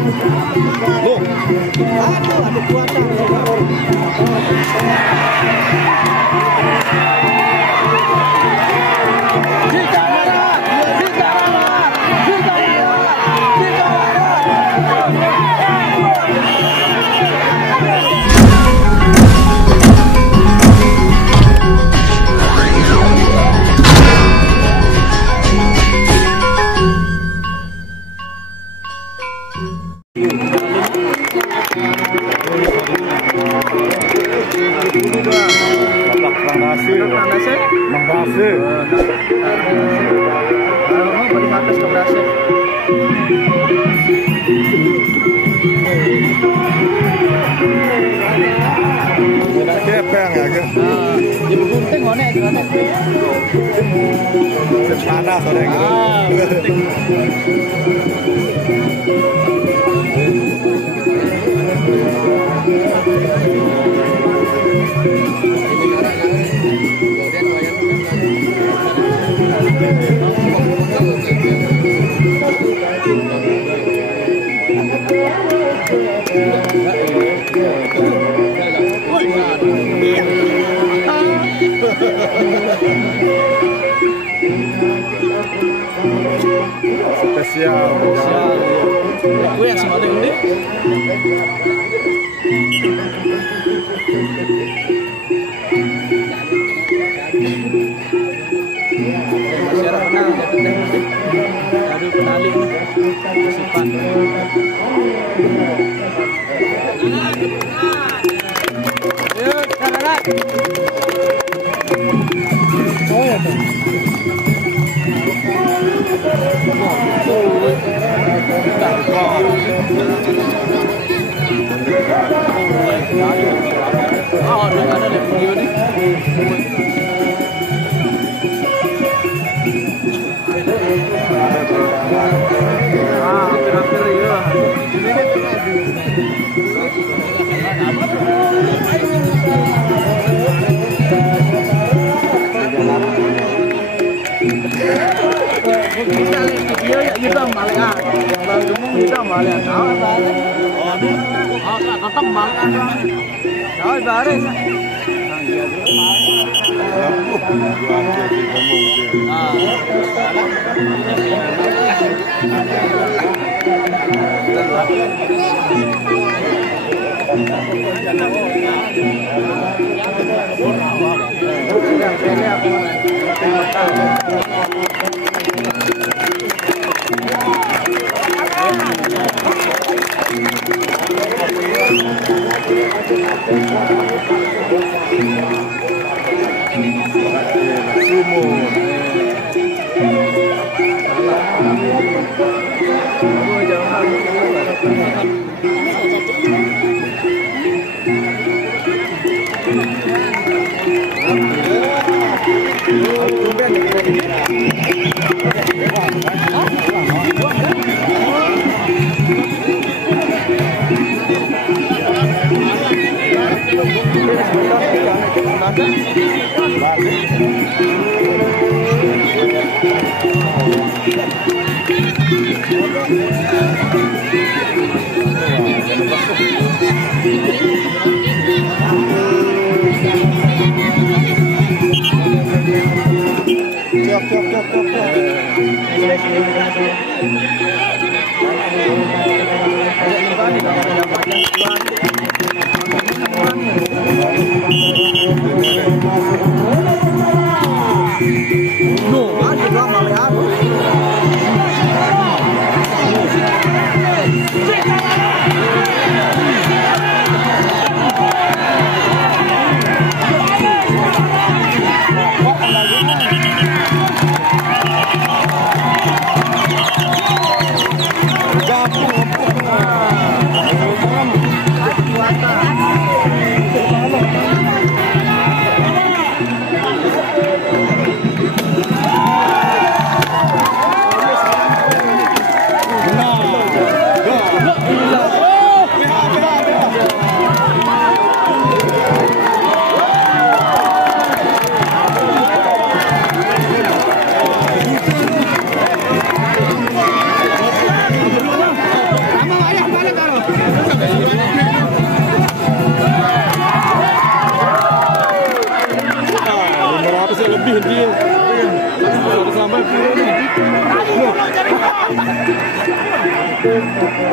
Loh. Aduh, ada kuatan. Panas sore gitu. Spesial. Gue yang semuanya ini. Masyarakat kenal ya teh. Aduh penali sifat. Yuk, kanan. Oh ya tuh. Kita balik ah, yang baru kita balik ah, tetap balik ah, oh baris, dia. Sampai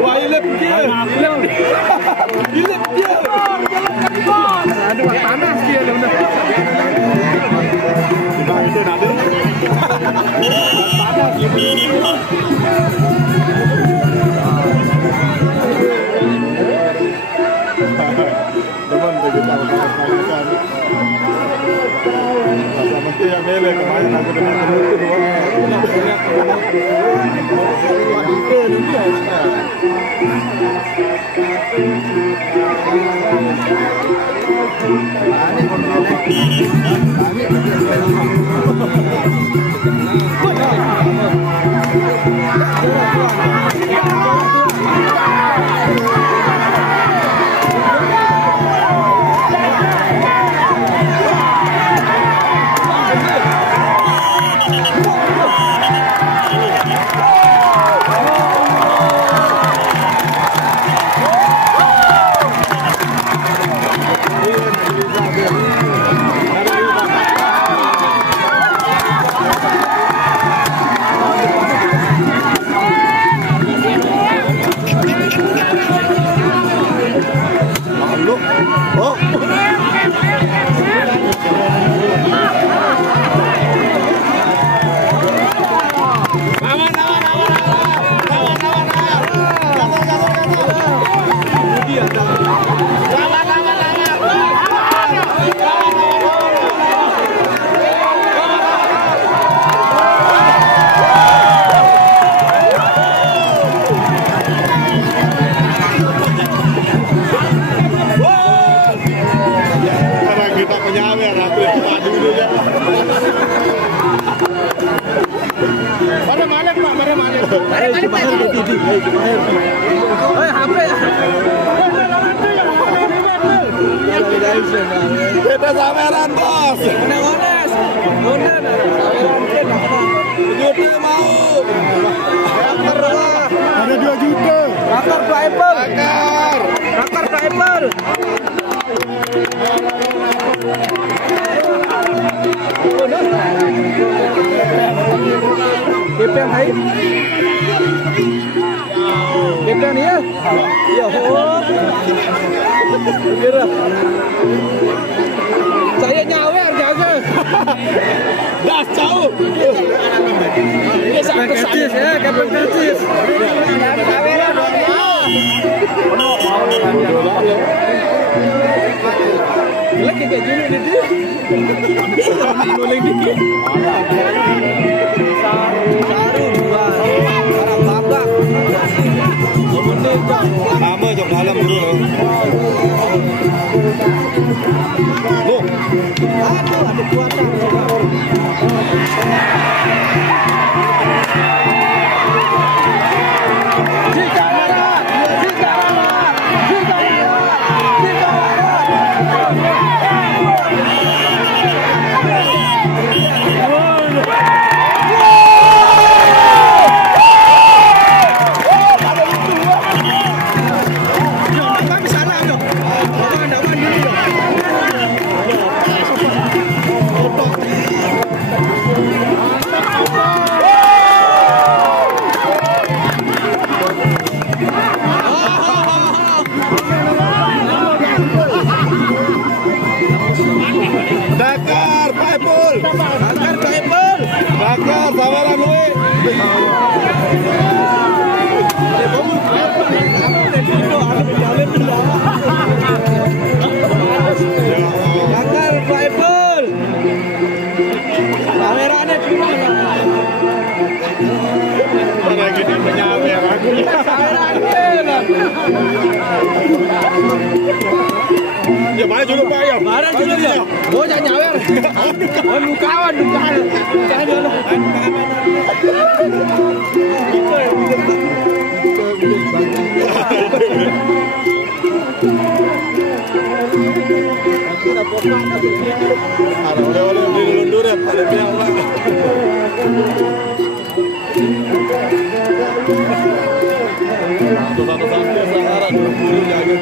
wah, ilep dia. Ilep dia. Aduh, panas dia udah. Itu nanti. Panas. Teman kita makan. Sama yang mele kemarin aku dengan itu kita saweran bos. Juta mau. Ada 2 juta. Bakar driver. Bakar driver. Kepeng hai. Kepeng ni ya. Ya oh. Kira. Saya nyawer jaga. Dah jauh. Kepeng kertis ya, kepeng kertis. Saweran dong. Lagi kayak gini nih dia. Boleh dikit. Saru dua. Orang babak. Lama jom dalam dulu. Loh. Aduh, ada kuatan. Dakar, Paipul. Dakar, sabaran lu. Dakar, Paipul. Kameranya cuma. Ada gini menyawer aku. Ya mana juga Pak ya? Mana juga dia? Oh jangan nyawer. Oh lu kawan. Jangan dulu. Ada oleh-oleh beli lundur ya, ada pihak orang. Satu-satu sangaran berburu jaga.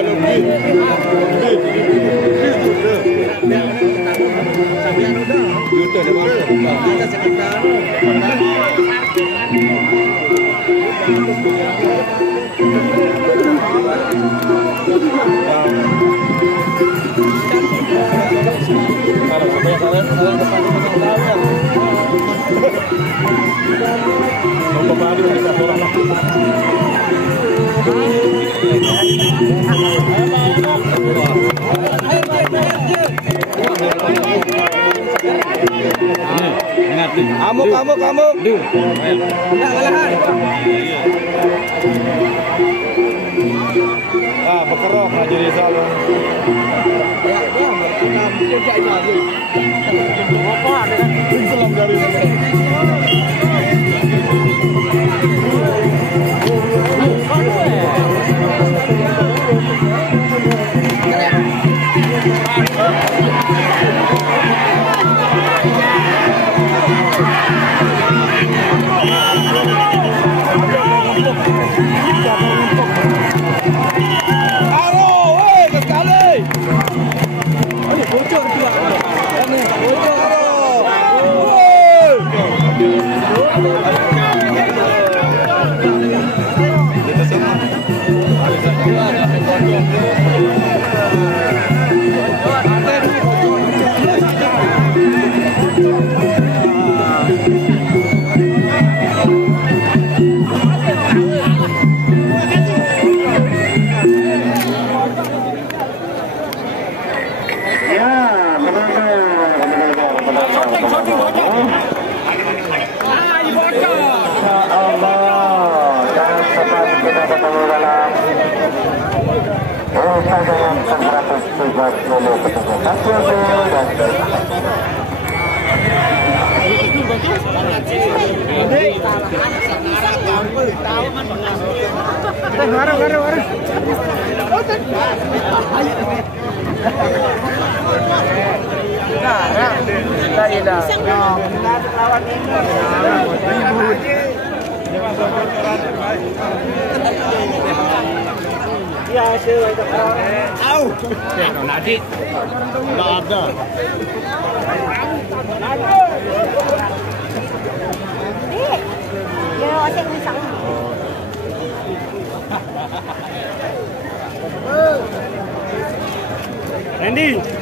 Lebih. Juta dia mampu. Ada sekitar. Amuk. Tak kalahan. Berkerok Haji Rizal. Salam dari Randy.